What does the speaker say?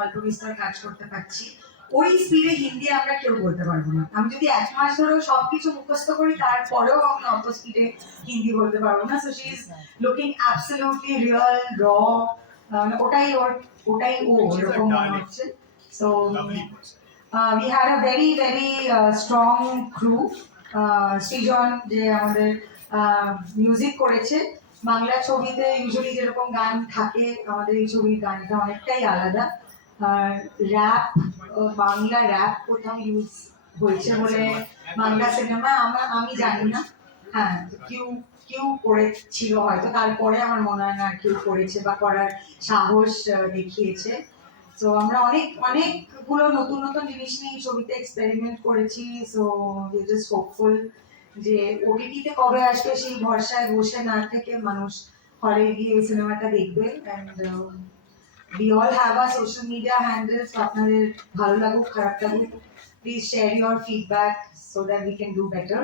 অল্প বিস্তর কাজ করতে পারছি। ওই স্পিডে হিন্দি আমরা কেউ বলতে পারব না। আমি যদি এক মাস ধরেও সবকিছু মুখস্থ করি তারপরেও আমরা অত স্পিডে হিন্দি বলতে পারব না। So she is looking absolutely real র ওটাই ওর ওটাই ও এরকম মনে হচ্ছে। সো uh, a very very uh, strong crew uh, Srijan যে আমাদের মিউজিক করেছে বাংলা ছবিতে ইউজুয়ালি যেরকম গান থাকে আমাদের এই ছবির গানটা অনেকটাই আলাদা। র্যাপ বাংলা র্যাপ কোথাও ইউজ হয়েছে বলে বাংলা সিনেমা আমার, আমি জানি না। হ্যাঁ কিউ কিউ করেছিল হয়তো, তারপরে আমার মনে হয় না কেউ করেছে বা করার সাহস দেখিয়েছে। সো আমরা অনেক, অনেকগুলো নতুন নতুন জিনিস নিয়ে ছবিতে এক্সপেরিমেন্ট করেছি। সো জাস্ট হোপফুল যে ওটিটিতে কবে আসবে সেই ভরসায় বসে না থেকে মানুষ হলে গিয়ে সিনেমাটা দেখবে। And we all have a social media handles আপনাদের ভালো লাগুক খারাপ লাগুক please share your feedback so that we can do better